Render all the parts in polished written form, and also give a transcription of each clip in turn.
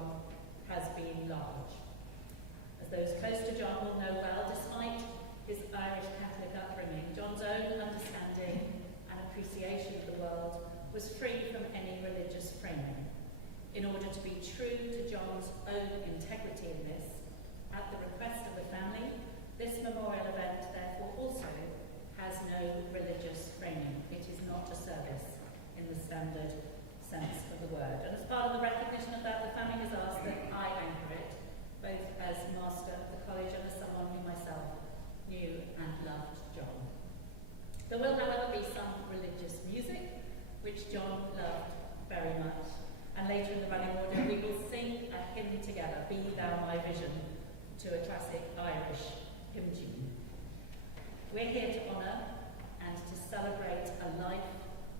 John has been large. As those close to John will know well, despite his Irish Catholic upbringing, John's own understanding and appreciation of the world was free from any religious framing. In order to be true to John's own integrity in this, at the request of the family, this memorial event therefore also has no religious framing. It is not a service in the standard sense of the word. And as part of the recognition of that, the family has asked that I anchor it, both as master of the college and as someone who myself knew and loved John. There will, however, be some religious music, which John loved very much. And later in the running order, we will sing a hymn together, Be Thou My Vision, to a classic Irish hymn tune. We're here to honour and to celebrate a life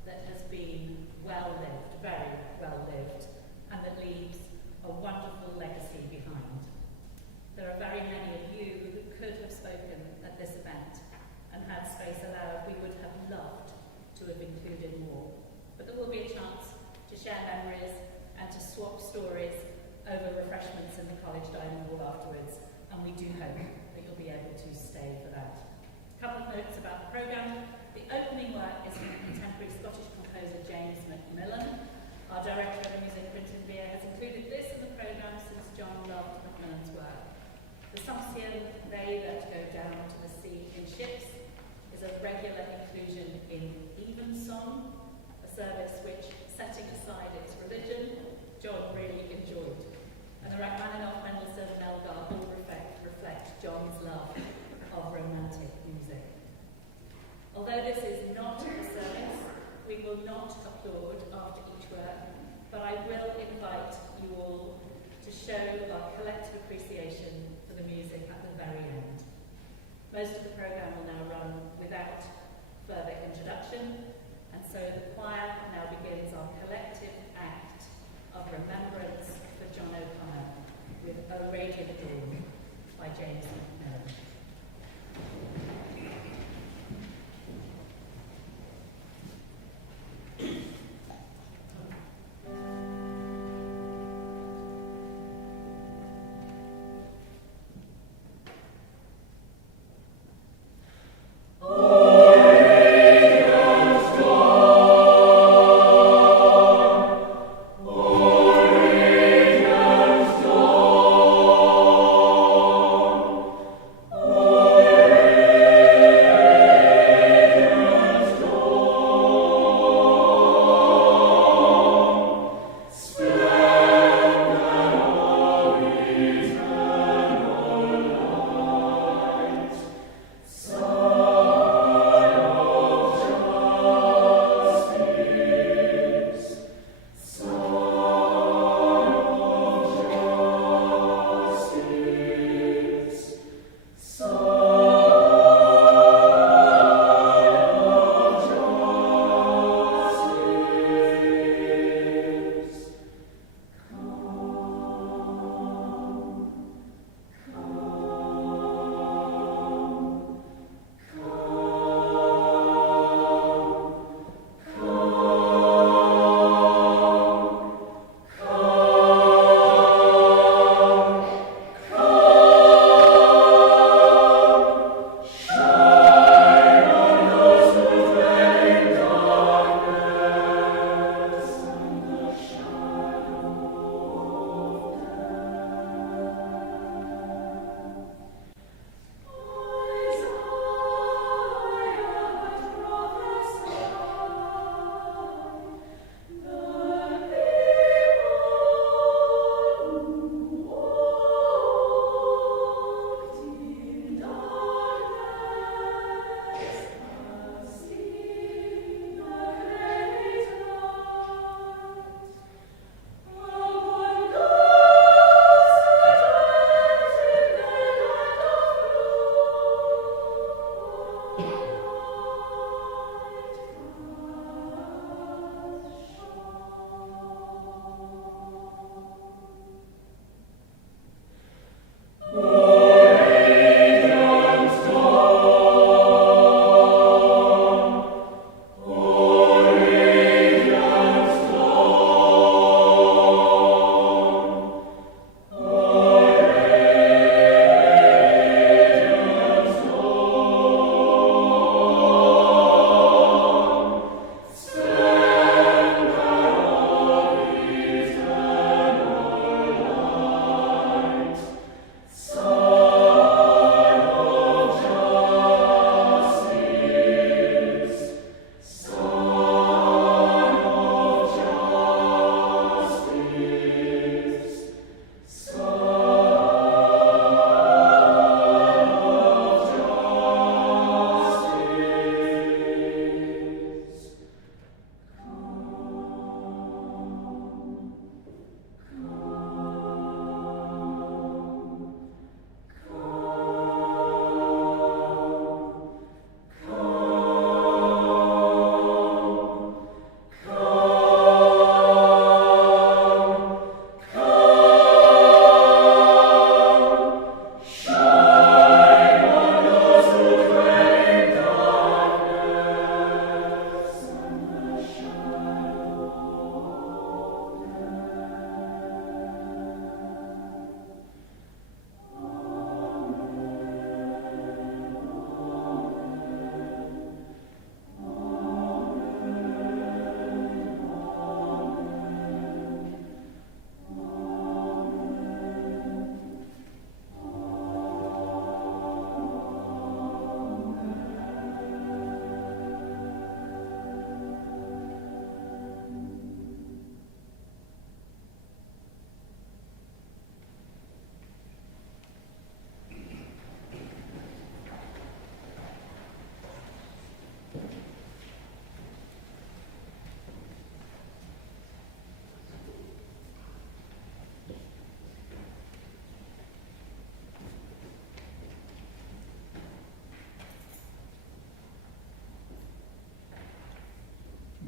that has been well lived, very well lived, and that leaves a wonderful legacy behind. There are very many of you who could have spoken at this event, and had space allowed, we would have loved to have included more. But there will be a chance to share memories and to swap stories over refreshments in the college dining hall afterwards, and we do hope that you'll be able to stay for that. A couple of notes about the programme. The opening work is from contemporary Scottish composer James Macmillan. Our director of music, Quentin Beer, has included this in the programme since John loved Macmillan's work. The Sumpsian, They That Go Down to the Sea in Ships, is a regular inclusion in Evensong, a service which, setting aside its religion, John really enjoyed. And the Rachmaninoff, Mendelssohn and Elgar all reflect John's love of romantic music. Although this is not a service, we will not applaud after each work, but I will invite you all to show our collective appreciation for the music at the very end. Most of the programme will now run without further introduction, and so the choir now begins our collective act of remembrance for John O'Connor with O Radiant Dawn by James Macmillan. Oh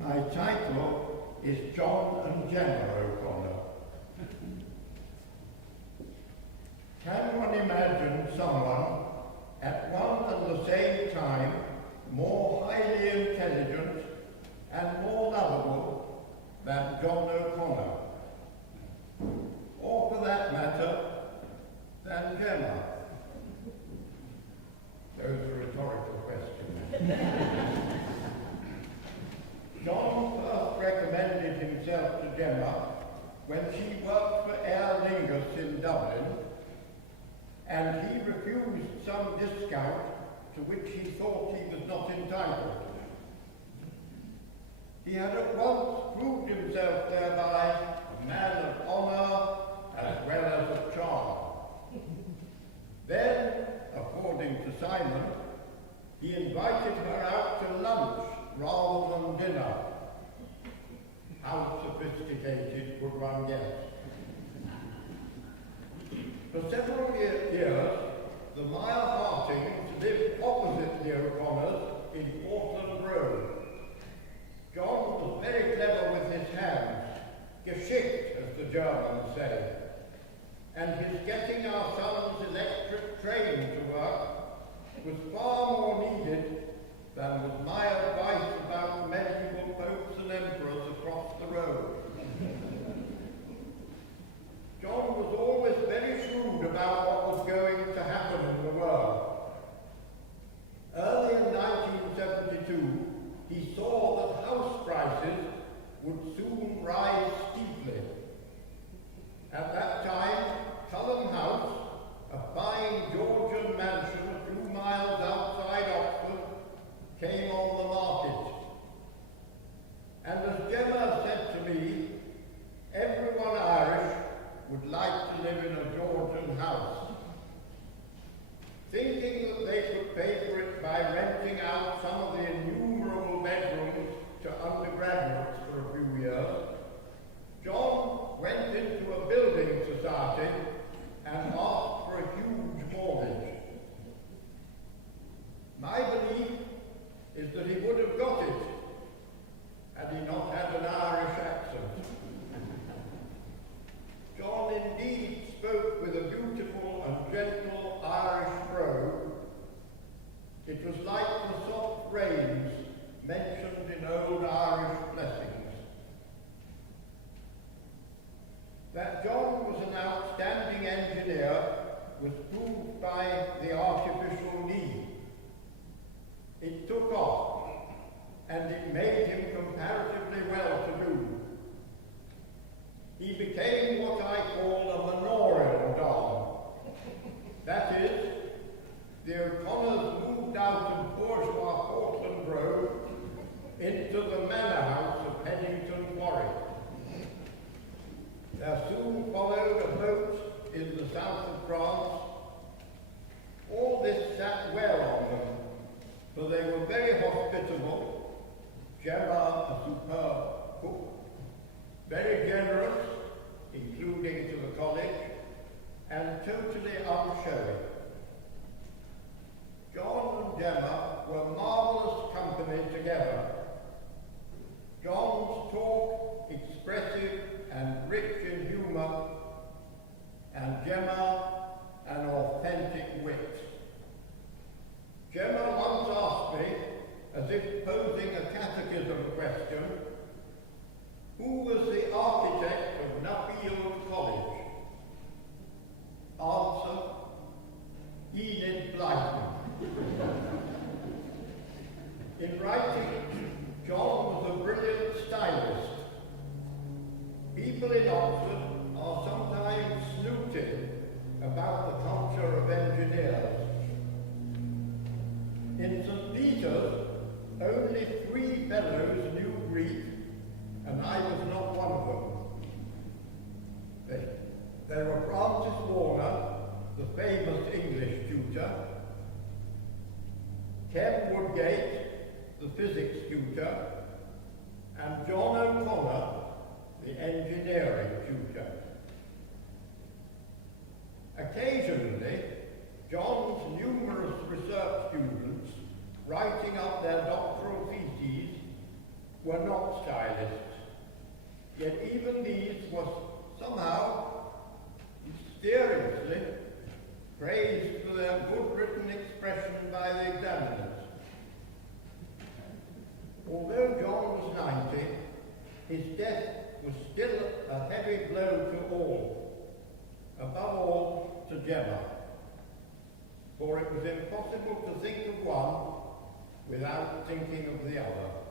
My title is John and Gemma O'Connor. Can one imagine someone at one and the same time more highly intelligent and more lovable than John O'Connor? Or for that matter, than Gemma? Those are rhetorical questions. John first recommended himself to Gemma when she worked for Aer Lingus in Dublin, and he refused some discount to which he thought he was not entitled. He had at once proved himself thereby a man of honour as well as of charm. Then, according to Simon, he invited her out to lunch rather than dinner. How sophisticated could one guess? For several years, the Meyer Hartings lived opposite the O'Connors in Portland Road. John was very clever with his hands, geschickt, as the Germans say, and his getting our son's electric train to work was far more needed than was my advice about medieval popes and emperors across the road. John was always very shrewd about what was going to happen in the world. Early in 1972, he saw that house prices would soon rise steeply. At that time, Cullen House, a fine Georgian mansion a few miles outside Oxford, came on the market. And as Gemma said to me, everyone Irish would like to live in a Georgian house. Thinking that they could pay for it by renting out some of the innumerable bedrooms to undergraduates for a few years, John went into a building society and asked for a huge mortgage. My belief is that he would have got it had he not had an Irish accent. John indeed spoke with a beautiful and gentle Irish brogue. It was like the soft rains mentioned in old Irish blessings. That John was an outstanding engineer was proved by the artificial knee. It took off, and it made him comparatively well-to-do. He became what I call a manorial Don. That is, the O'Connors moved out of bourgeois Portland Road into the manor house of Pennington Warwick. There soon followed a boat in the south of France. All this sat well on them, for they were very hospitable, Gemma a superb cook, very generous, including to the college, and totally unshowy. John and Gemma were marvellous company together. John's talk expressive and rich in humour, and Gemma an authentic wit. Gemma once asked me, as if posing a catechism question, who was the architect of Nuffield College? Answer, Enid Blyton. In writing, John was a brilliant stylist. People in Oxford are sometimes snooting about the culture of engineers. In St. Peter's, only 3 fellows knew Greek, and I was not one of them. They were Francis Warner, the famous English tutor, Ken Woodgate, the physics tutor, and John O'Connor, the engineering tutor. Occasionally, John's numerous research students, writing up their doctoral theses, were not stylists, yet even these were somehow mysteriously praised for their good written expression by the examiners. Although John was 90, his death was still a heavy blow to all, above all to Gemma, for it was impossible to think of one without thinking of the other.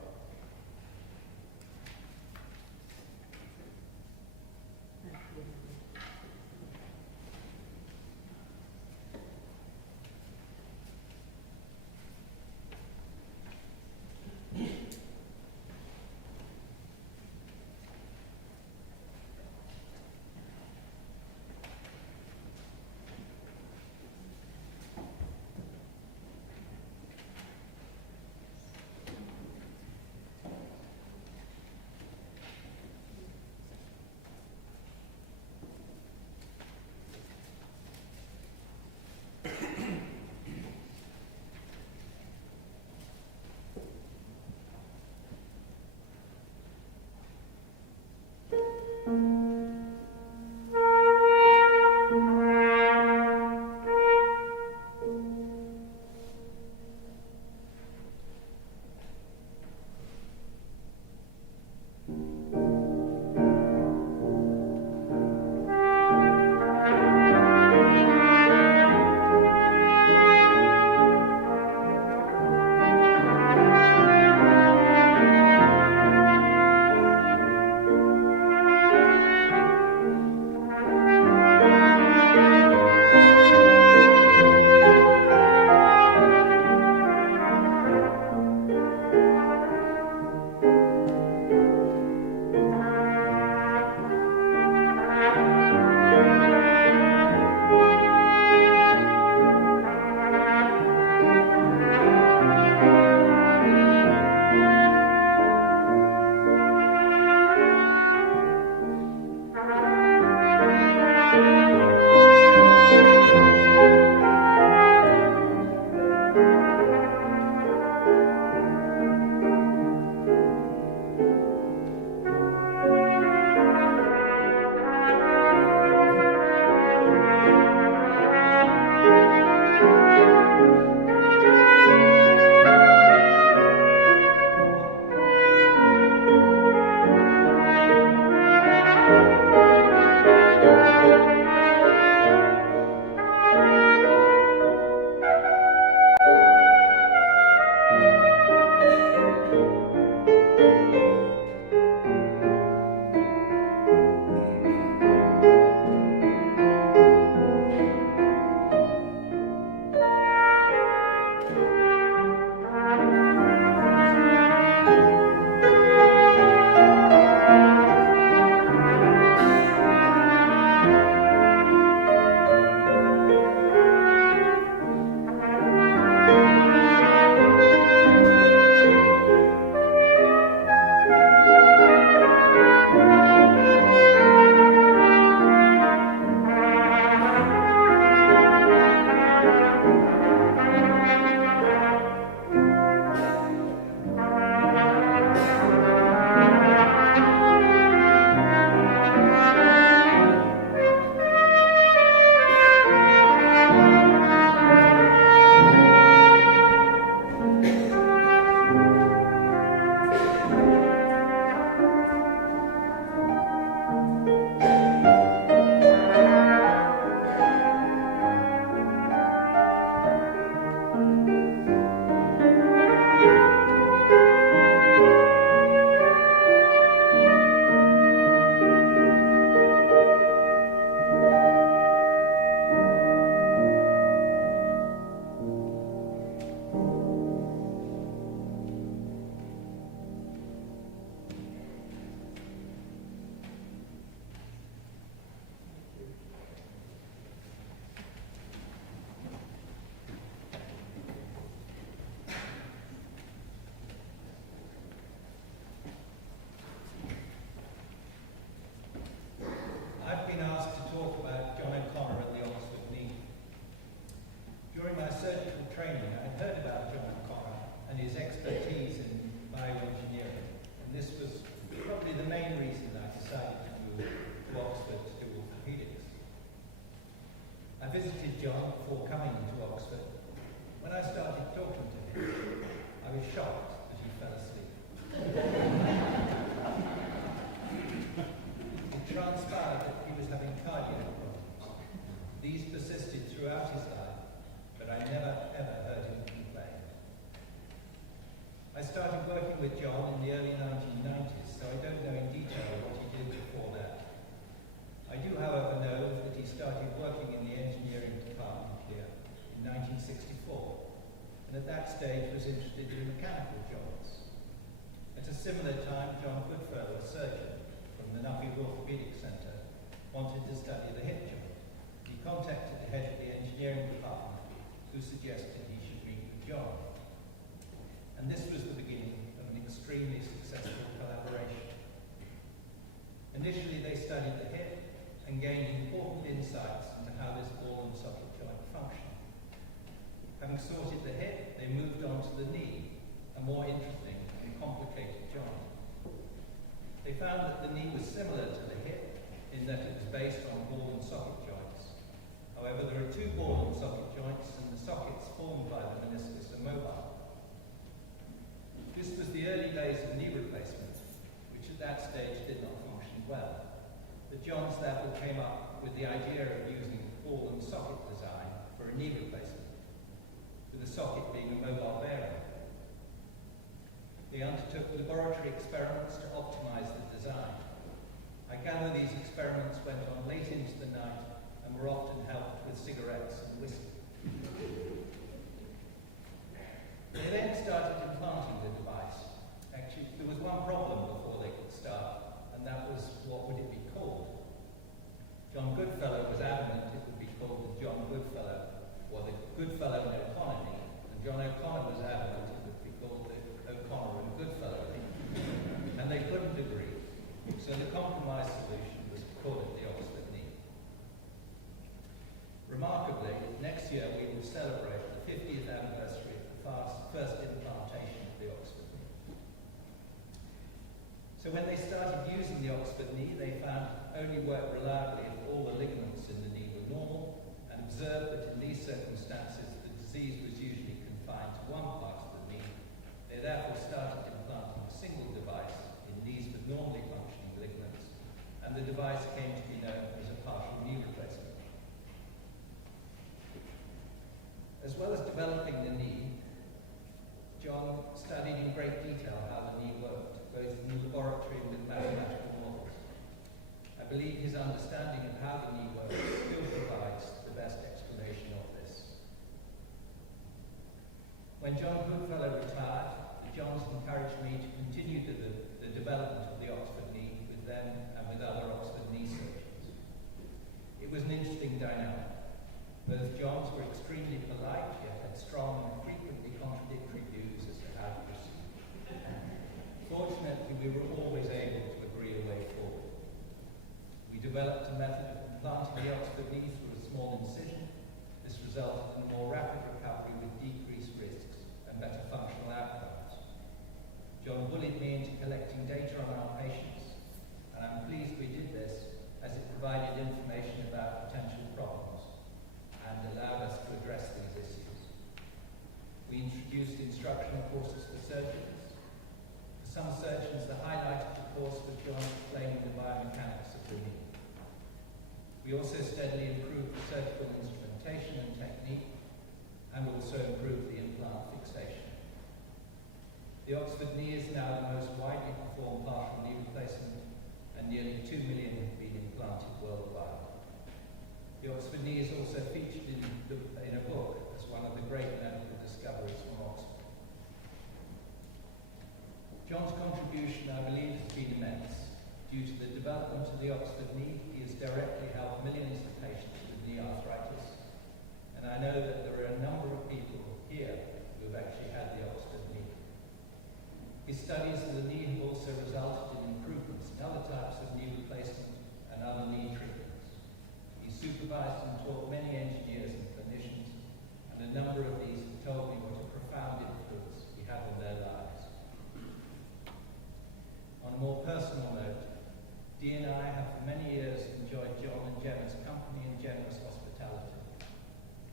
John in the early 1990s, so I don't know in detail what he did before that. I do, however, know that he started working in the engineering department here in 1964, and at that stage was interested in mechanical jobs. At a similar time, John Goodfellow, a surgeon from the Nuffield Orthopaedic Centre, wanted to study the hip joint. He contacted the head of the engineering department, who suggested he should meet with John. And this was the beginning of an extremely successful collaboration. Initially, they studied the hip and gained important insights into how this ball and socket joint function. Having sorted the hip, they moved on to the knee, a more interesting and complicated joint. They found that the knee was similar to the hip in that it was based on ball and socket joints. However, there are two ball and socket joints, and the sockets formed by the meniscus are mobile. This was the early days of knee replacement, which at that stage did not function well. But John's therefore came up with the idea of using ball and socket design for a knee replacement, with the socket being a mobile bearing. They undertook laboratory experiments to optimize the design. I gather these experiments went on late into the night and were often helped with cigarettes and whiskey. They then started implanting the device. Actually, there was one problem before they could start, and that was, what would it be called? John Goodfellow was adamant it would be called the John Goodfellow, or the Goodfellow and O'Connor, and John O'Connor was adamant it would be called the O'Connor and Goodfellow, and they couldn't agree. So the compromise solution was to call it the Oxford knee. Remarkably, next year we will celebrate the 50th anniversary of the first implantation of the Oxford knee. So when they started using the Oxford knee, they found it only worked reliably if all the ligaments in the knee were normal, and observed that in these circumstances the disease was usually confined to one part of the knee. They therefore started implanting a single device in knees with normally functioning ligaments, and the device came to be known as a partial knee replacement. As well as developing the knee, John studied in great detail how the knee worked, both in the laboratory and with mathematical models. I believe his understanding of how the knee works still provides the best explanation of this. When John Goodfellow retired, the Johns encouraged me to continue the development of the Oxford knee with them and with other Oxford knee surgeons. It was an interesting dynamic. Both Johns were extremely polite, yet had strong and frequently contradictory views as to how to proceed. Fortunately, we were always able to agree a way forward. We developed a method of implanting the Oxford knee through a small incision. This resulted in a more rapid recovery with decreased risks and better functional outcomes. John bullied me into collecting data on our patients, and I'm pleased we did this as it provided information about potential problems and allowed us to address these issues. We introduced instructional courses for surgeons. For some surgeons, the highlight of the course was John explaining the biomechanics of the knee. We also steadily improved the surgical instrumentation and technique, and also improved the implant fixation. The Oxford knee is now the most widely performed partial knee replacement, and nearly 2 million have been implanted worldwide. The Oxford knee is also featured in a book as one of the great medical discoveries from Oxford. John's contribution, I believe, has been immense. Due to the development of the Oxford knee, he has directly helped millions of patients with knee arthritis, and I know that there are a number of people here who have actually had the Oxford knee. His studies of the knee have also resulted in improvements in other types of knee replacement and other knee treatments. He supervised and taught many engineers and clinicians, and a number of these have told me what a profound influence he had on their lives. On a more personal note, Dee and I have for many years enjoyed John and Gemma's company and generous hospitality.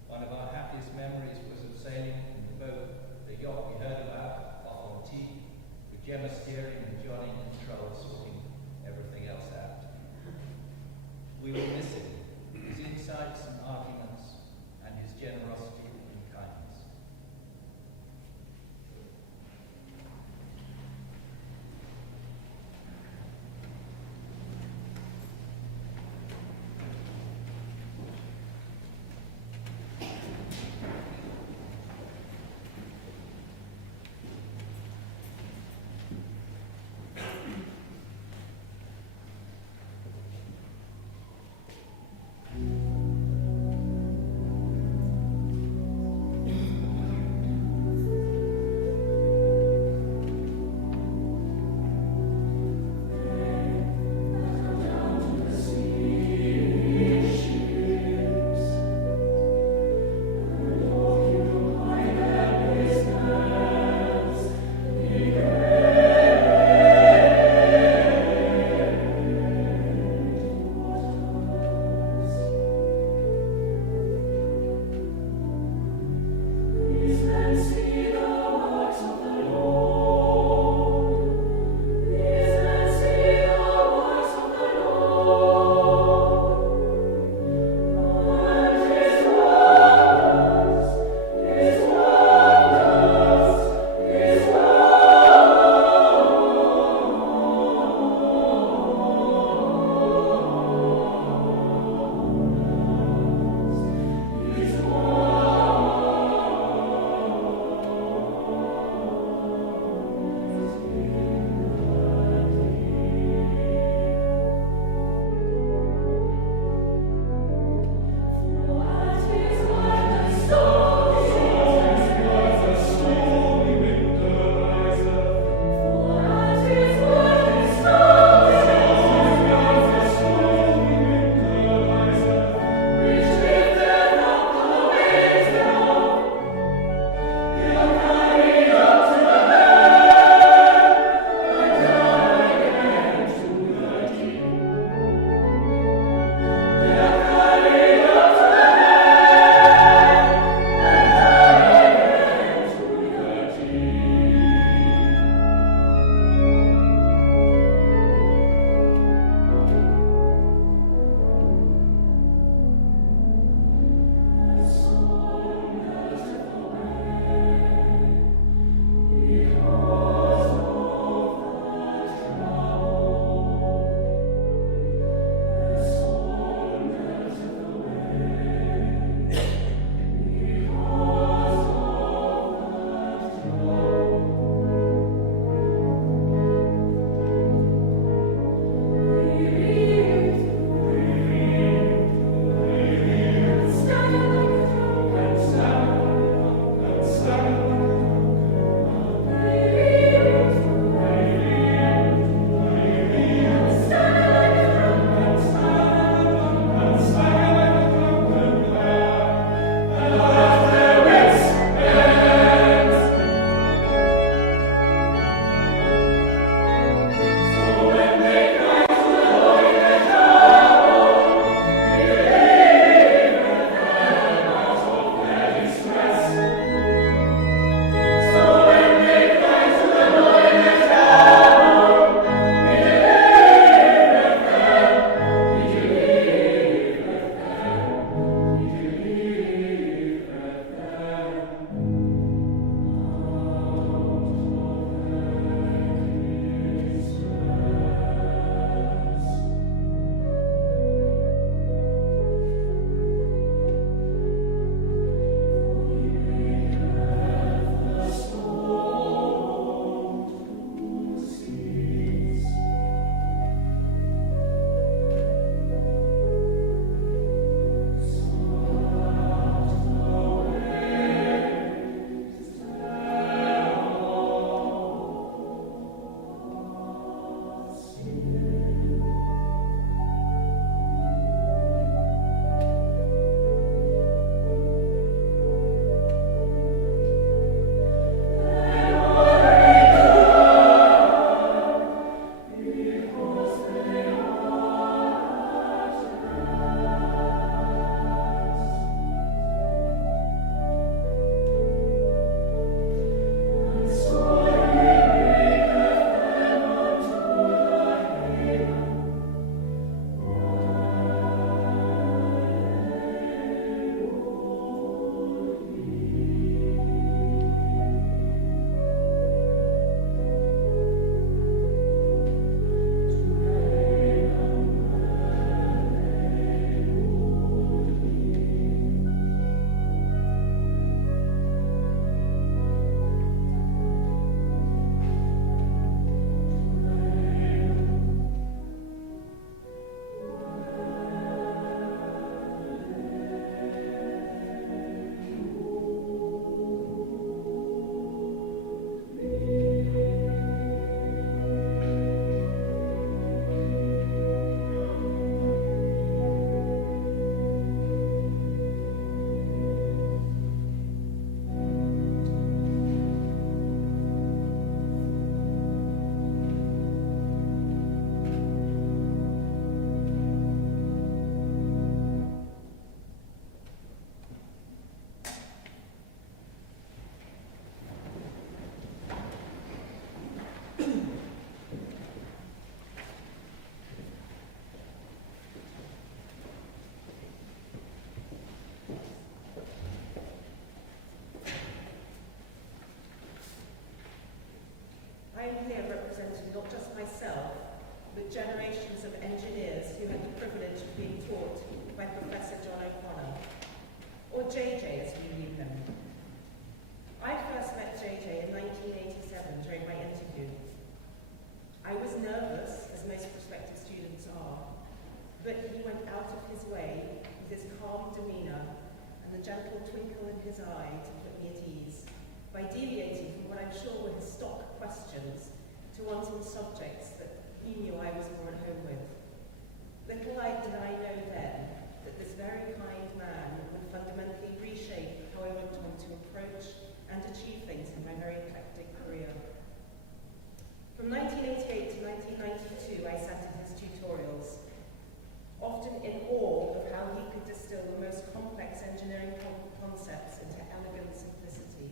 One of our happiest memories was of sailing in the boat, the yacht we heard about, off on tea, with Gemma steering and John in control, sorting everything else out. We will miss him, his insights and arguments, and his generosity and kindness. here representing not just myself, but generations of engineers who had the privilege of being taught by Professor John O'Connor, or JJ as we knew him. I first met JJ in 1987 during my interview. I was nervous, as most prospective students are, but he went out of his way with his calm demeanour and the gentle twinkle in his eye to put me at ease, by deviating from what I'm sure were his stock questions to ones on subjects that he knew I was more at home with. Little did I know then that this very kind man would fundamentally reshape how I went on to approach and achieve things in my very eclectic career. From 1988 to 1992, I sat in his tutorials, often in awe of how he could distill the most complex engineering concepts into elegant simplicity.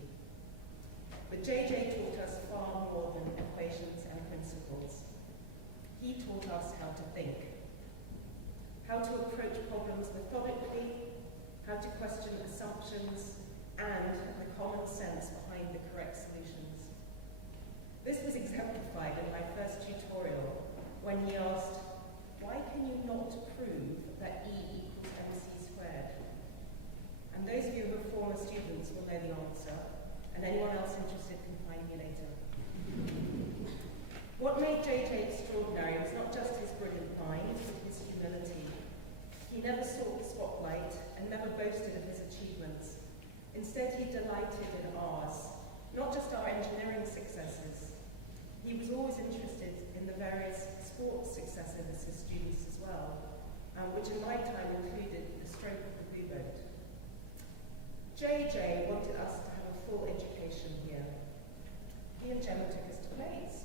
But JJ taught us far more than equations and principles. He taught us how to think, how to approach problems methodically, how to question assumptions, and the common sense behind the correct solutions. This was exemplified in my first tutorial when he asked, "Why can you not prove that E equals mc squared?" And those of you who are former students will know the answer, and anyone else interested can find me later. What made JJ extraordinary was not just his brilliant mind, but his humility. He never sought the spotlight and never boasted of his achievements. Instead, he delighted in ours, not just our engineering successes. He was always interested in the various sports successes of his students as well, which in my time included the stroke of the blue boat. JJ wanted us to have a full education here. He and Gemma took us to plays.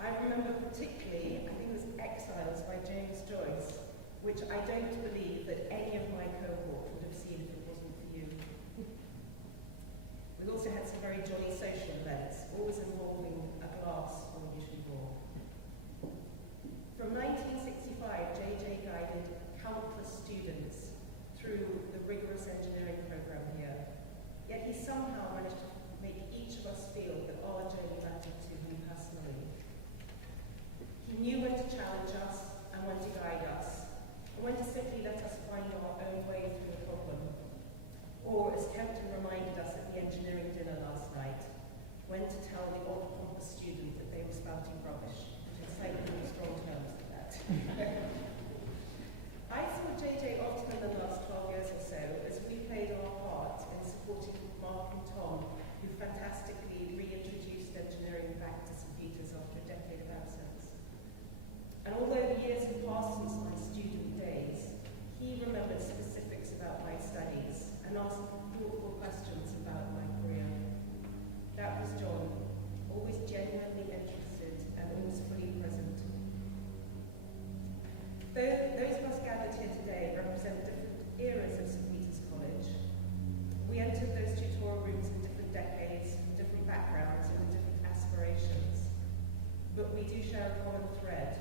I remember particularly, I think it was Exiles by James Joyce, which I don't believe that any of my cohort would have seen if it wasn't for you. We also had some very jolly social events, always involving a glass or usually more. From 1965, JJ guided countless students through the rigorous engineering program here. Yet he somehow managed to make each of us feel that our journey mattered to him personally. He knew when to challenge us and when to guide us, and when to simply let us find our own way through the problem. Or, as Kempton reminded us at the engineering dinner last night, when to tell the odd pompous student that they were spouting rubbish, which is saying in strong terms like that. I saw JJ often in the last 12 years or so as we played our part in supporting Mark and Tom, who fantastically reintroduced engineering back to St. Peter's after a decade of absence. And although the years have passed since my student days, he remembered specifics about my studies and asked thoughtful questions about my career. That was John, always genuinely interested and always fully present. Those of us gathered here today represent different eras of St. Peter's College. We entered those tutorial rooms in different decades, from different backgrounds and with different aspirations. But we do share a common thread.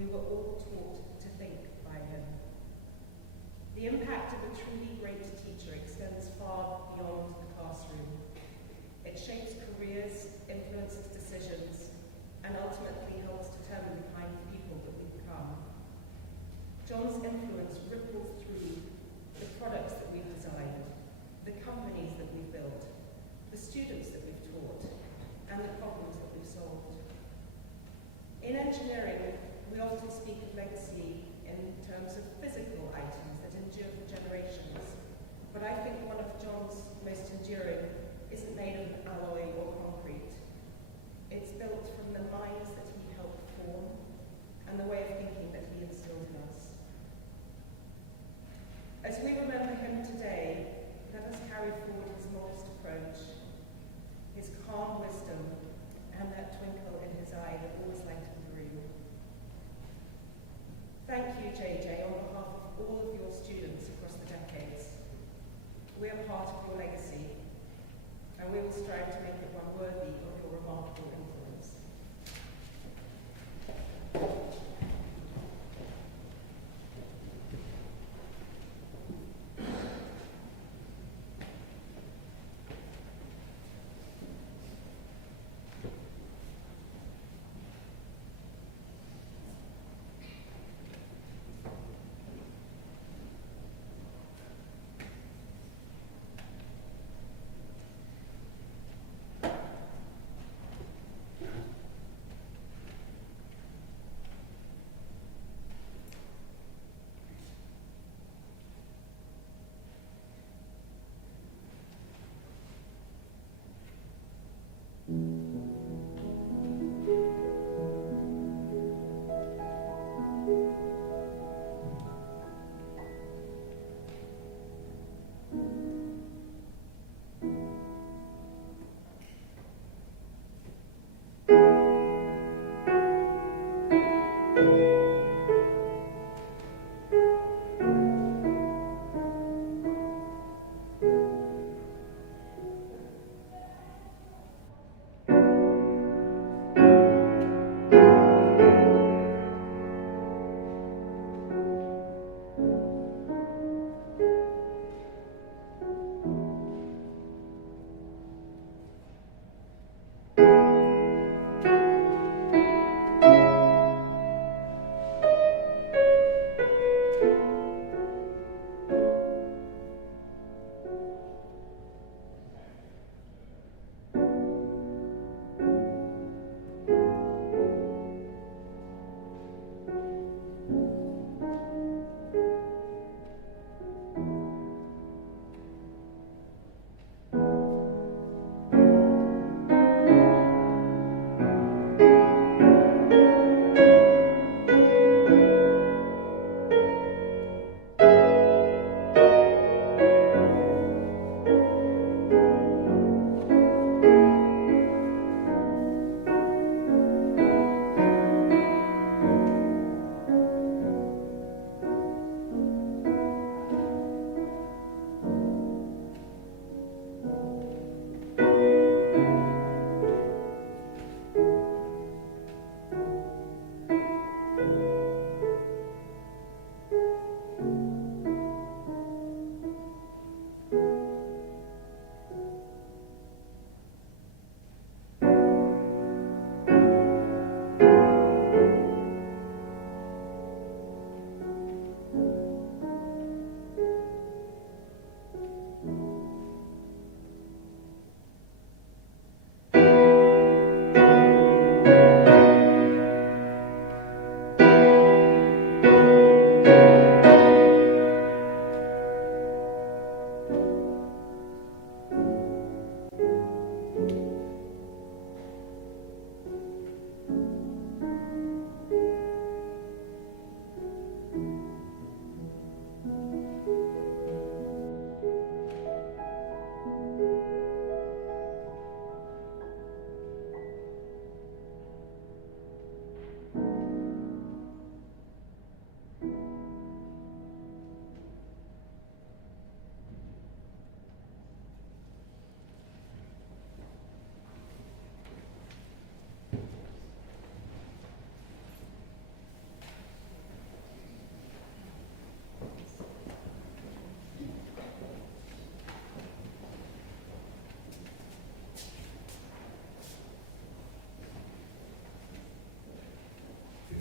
We were all taught to think by him. The impact of a truly great teacher extends far beyond the classroom. It shapes careers, influences decisions, and ultimately helps determine the kind of people that we become. John's influence ripples through the products that we've designed, the companies that we've built, the students that we've taught, and the problems that we've solved. In engineering, we often speak of legacy in terms of physical items that endure for generations, but I think one of John's most enduring isn't made of alloy or concrete. It's built from the minds that he helped form and the way of thinking that he instilled in us. As we remember him today, let us carry forward his modest approach, his calm wisdom, and that twinkle in his eye that always lightened the room. Thank you, JJ, on behalf of all of your students across the decades. We are part of your legacy, and we will strive to make it one worthy of your remarkable influence.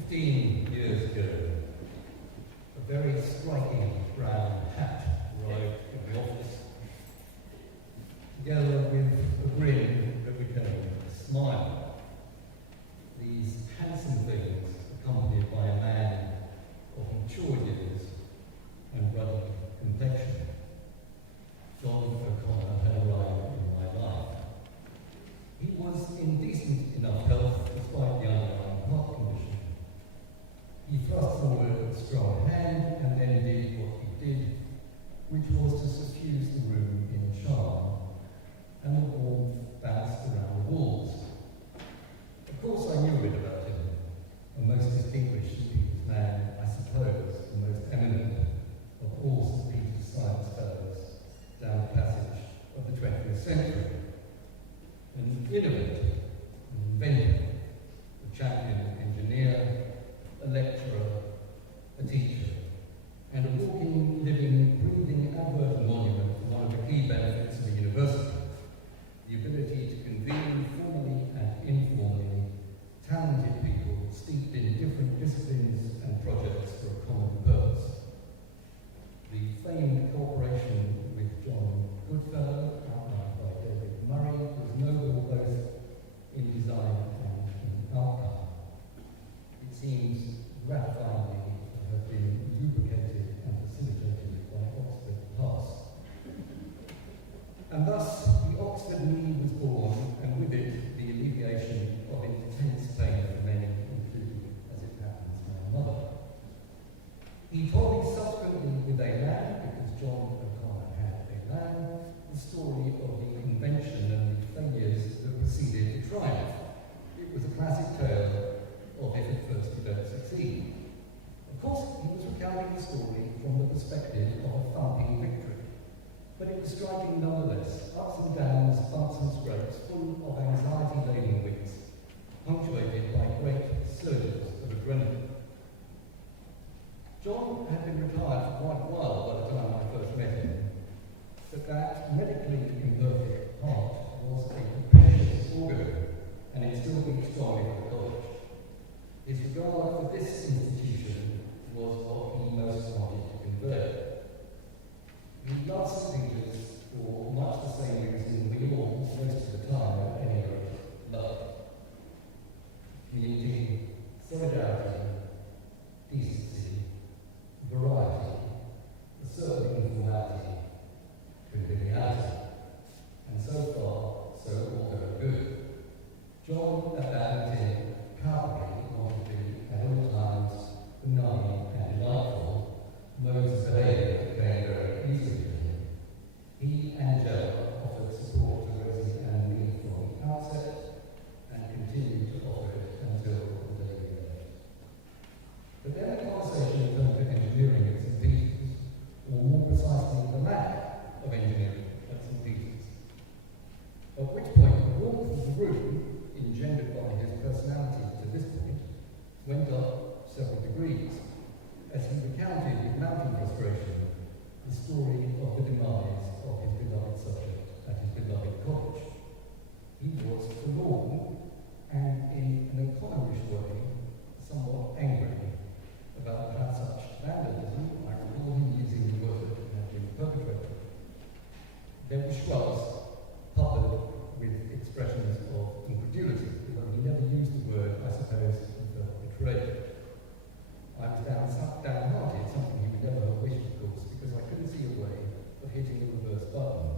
15 years ago, a very striking brown hat arrived in the office, together with a grin that became a smile. These handsome things, accompanied by a man of mature years and ruddy complexion. John O'Connor had arrived in my life. He was in decent enough health despite the underlying heart condition. He thrust forward a strong hand and then did what he did, which was to suffuse the room in charm, and the warmth bounced around the walls. Of course I knew a bit about him, a most distinguished St. Peter's man, I suppose, the most eminent of all St. Peter's science fellows down the passage of the 20th century. An innovator, an inventor, a champion engineer, a lecturer, a teacher, and a walking, living, breathing advert monument for one of the key benefits of the university, the ability to convene formally and informally talented people steeped in different disciplines and projects for a common purpose. The famed cooperation with John Goodfellow, outlined by David Murray, was noble both in design and in outcome. It seems gratifyingly to have been lubricated and facilitated by Oxford Pass. And thus, the Oxford Knee was born, and with it, the alleviation of intense pain for many, including, as it happens, my mother. He told me subsequently with Elan, because John O'Connor had Elan, the story of the invention and the failures that preceded the triumph. It was a classic tale of if at first you don't succeed. Of course, he was recounting the story from the perspective of a thumping victory. But it was striking nonetheless, ups and downs, bumps and scrapes, full of anxiety-laden weeks, punctuated by great surges of adrenaline. John had been retired for quite a while by the time I first met him, but that medically imperfect heart was a capricious organ, and it still beat strongly for the college. His regard for this institution was what he most wanted to convey. He loved St. Peter's for much the same reason we all, most of the time, at any rate, love. Unity, solidarity, decency, variety, a certain informality, conviviality. And so far, so all very good. John abandoned powerfully wanted to be at all times benign and delightful, modes of behaviour that came very easily to him. He and Joe offered support to Rosie and me from the outset, and continued to offer it until the day we left. But then the conversation turned to engineering at St. Peter's, or more precisely the lack of engineering at St. Peter's. At which point the warmth of the room, engendered by his personality to this point, went up several degrees, as he recounted with mounting frustration the story of the demise of his beloved subject at his beloved college. He was forlorn, and in an O'Connorish way, somewhat angry about how such vandalism, I recall him using the word, had been perpetrated. There were shrugs, puckered with expressions of incredulity, although he never used the word, I suppose he felt betrayed. I was downhearted, something he would never have wished, of course, because I couldn't see a way of hitting the reverse button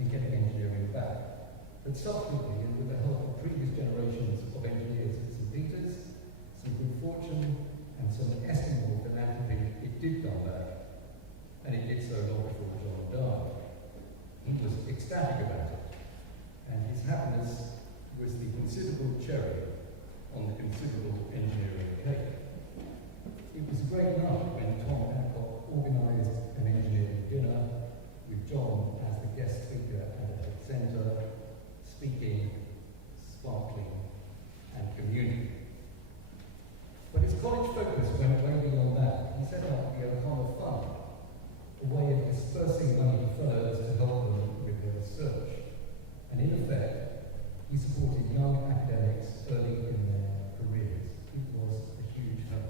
and getting engineering back. But subsequently, and with the help of previous generations of engineers at St. Peter's, some good fortune, and some estimable philanthropy, it did come back, and it did so long before John died. He was ecstatic about it, and his happiness was the considerable cherry on the considerable engineering cake. It was a great night when Tom Hancock organised an engineering dinner with John as the guest speaker at the centre, speaking, sparkling, and communing. But his college focus went way beyond that. He set up the O'Connor Fund, a way of dispersing money to fellows to help them with their research. And in effect, he supported young academics early in their careers. It was a huge help.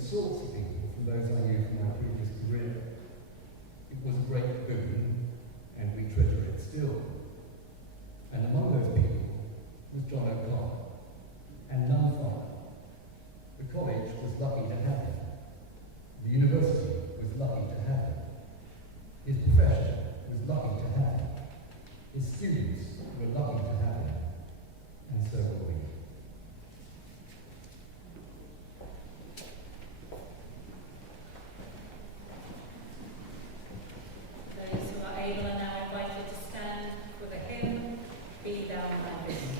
sorts of people from those I knew from my previous career. It was a great boon, and we treasure it still. And among those people was John O'Connor, and none finer. The college was lucky to have him. The university was lucky to have him. His profession was lucky to have him. His students were lucky to have him. And so were we. Those who are able are now invited to stand for the hymn, Be Thou My Vision.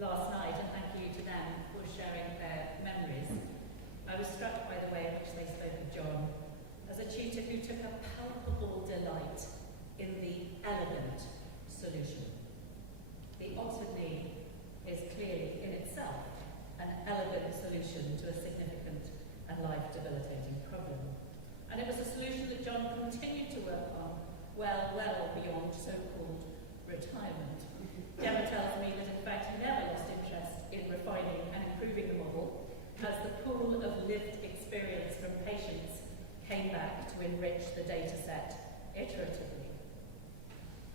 last night, and thank you to them for sharing their memories, I was struck by the way in which they spoke of John as a tutor who took a palpable delight in the elegant solution. The Oxford Knee is clearly in itself an elegant solution to a significant and life-debilitating problem. And it was a solution that John continued to work on well beyond so-called retirement. Gemma tells me that in fact he never lost interest in refining and improving the model as the pool of lived experience from patients came back to enrich the data set iteratively.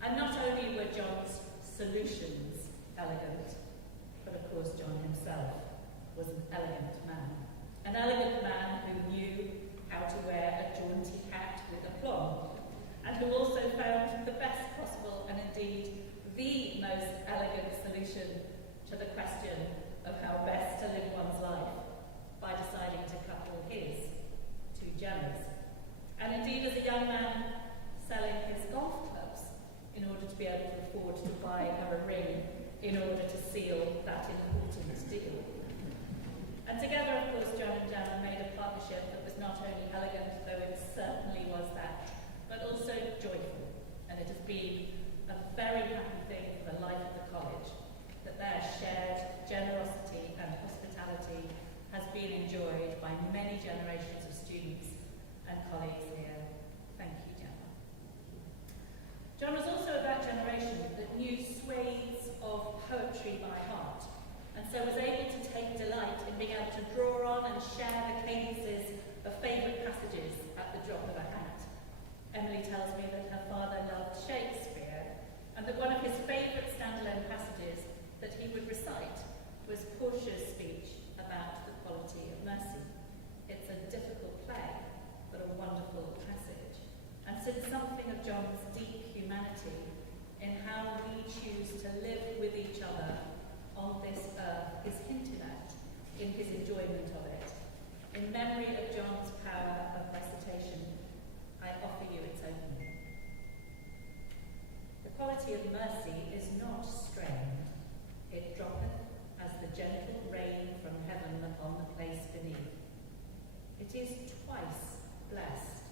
And not only were John's solutions elegant, but of course John himself was an elegant man. An elegant man who knew how to wear a jaunty hat with aplomb, and who also found the best possible and indeed the most elegant solution to the question of how best to live one's life by deciding to couple his two Gemmas. And indeed, as a young man selling his golf clubs in order to be able to afford to buy her a ring in order to seal that important deal. And together, of course, John and Gemma made a partnership that was not only elegant, though it certainly was that, but also joyful. And it has been a very happy thing for the life of the college that their shared generosity and hospitality has been enjoyed by many generations of students and colleagues here. Thank you, Gemma. John was also of that generation that knew swathes of poetry by heart, and so was able to take delight in being able to draw on and share the cadences of favourite passages at the drop of a hat. Emily tells me that her father loved Shakespeare, and that one of his favourite standalone passages that he would recite was Portia's speech about the quality of mercy. It's a difficult play, but a wonderful passage, and said something of John's deep humanity in how we choose to live with each other on this earth is hinted at in his enjoyment of it. In memory of John's power of recitation, I offer you its opening. The quality of mercy is not strained. It droppeth as the gentle rain from heaven upon the place beneath. It is twice blessed.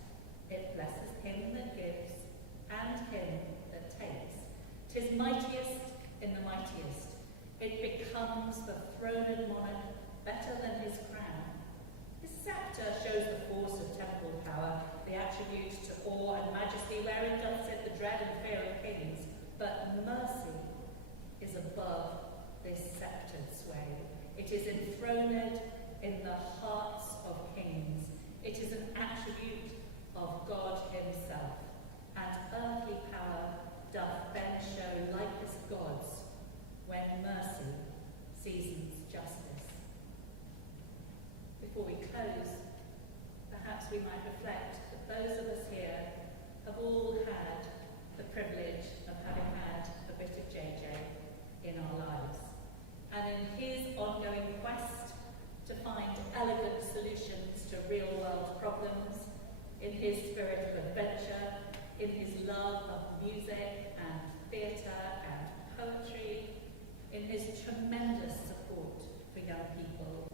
It blesses him that gives and him that takes. 'Tis mightiest in the mightiest. It becomes the throned monarch better than his crown. His sceptre shows the force of temporal power, the attribute to awe and majesty, wherein doth sit the dread and fear of kings. But mercy is above this sceptred sway. It is enthroned in the hearts of kings. It is an attribute of God himself. And earthly power doth then show like as God's, when mercy seasons justice. Before we close, perhaps we might reflect that those of us here have all had the privilege of having had a bit of JJ in our lives. And in his ongoing quest to find elegant solutions to real-world problems, in his spirit of adventure, in his love of music and theatre and poetry, in his tremendous support for young people,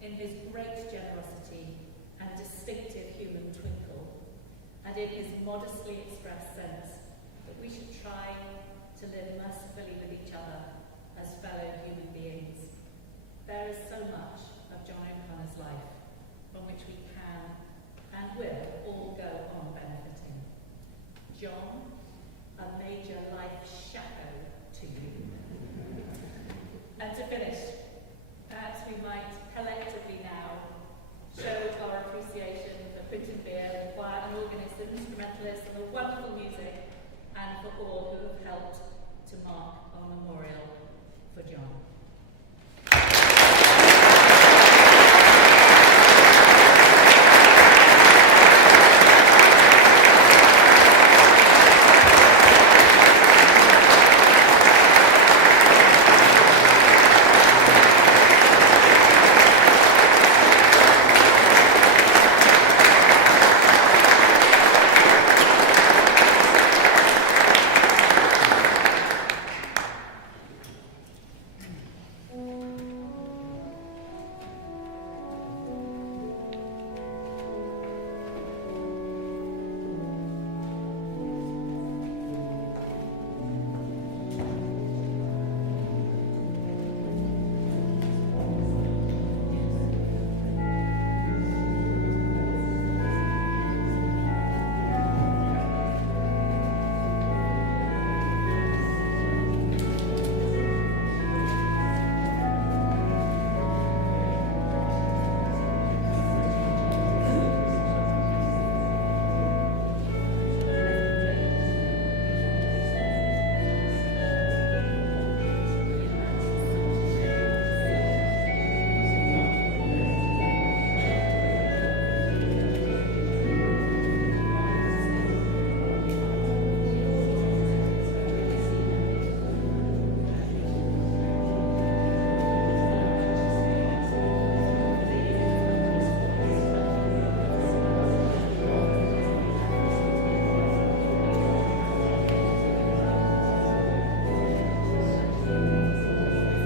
in his great generosity and distinctive human twinkle, and in his modestly expressed sense that we should try to live mercifully with each other as fellow human beings. There is so much of John O'Connor's life